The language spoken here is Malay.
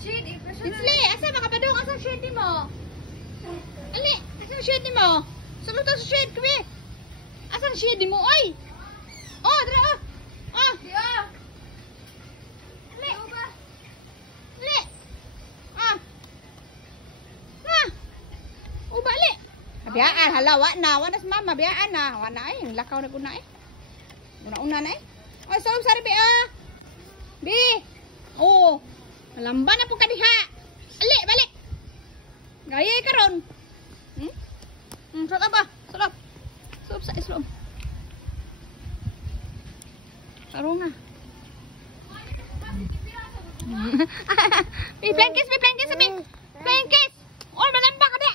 Insli, asa makapadong asa shade ni mo? Ali, asa shade ni mo? Sulod sa shade kami. Asa shade mo oy? Oh, dra oh. Ah, di ah. Ali. Ali. Ah. Ah. Uba ali. Biyaan halawa na, wanas mama biyaan na. Wana ay, lakaw na guna eh. Una-una na eh. Oy, salom sari bi ah. Bi. Oh. Malamba na po ka diha. Ali, balik. Gaya karon. Salap ba? Salap. Salap sa islom. Karon na. May blankets, sabi. Blankets. Oh, malamba ka di.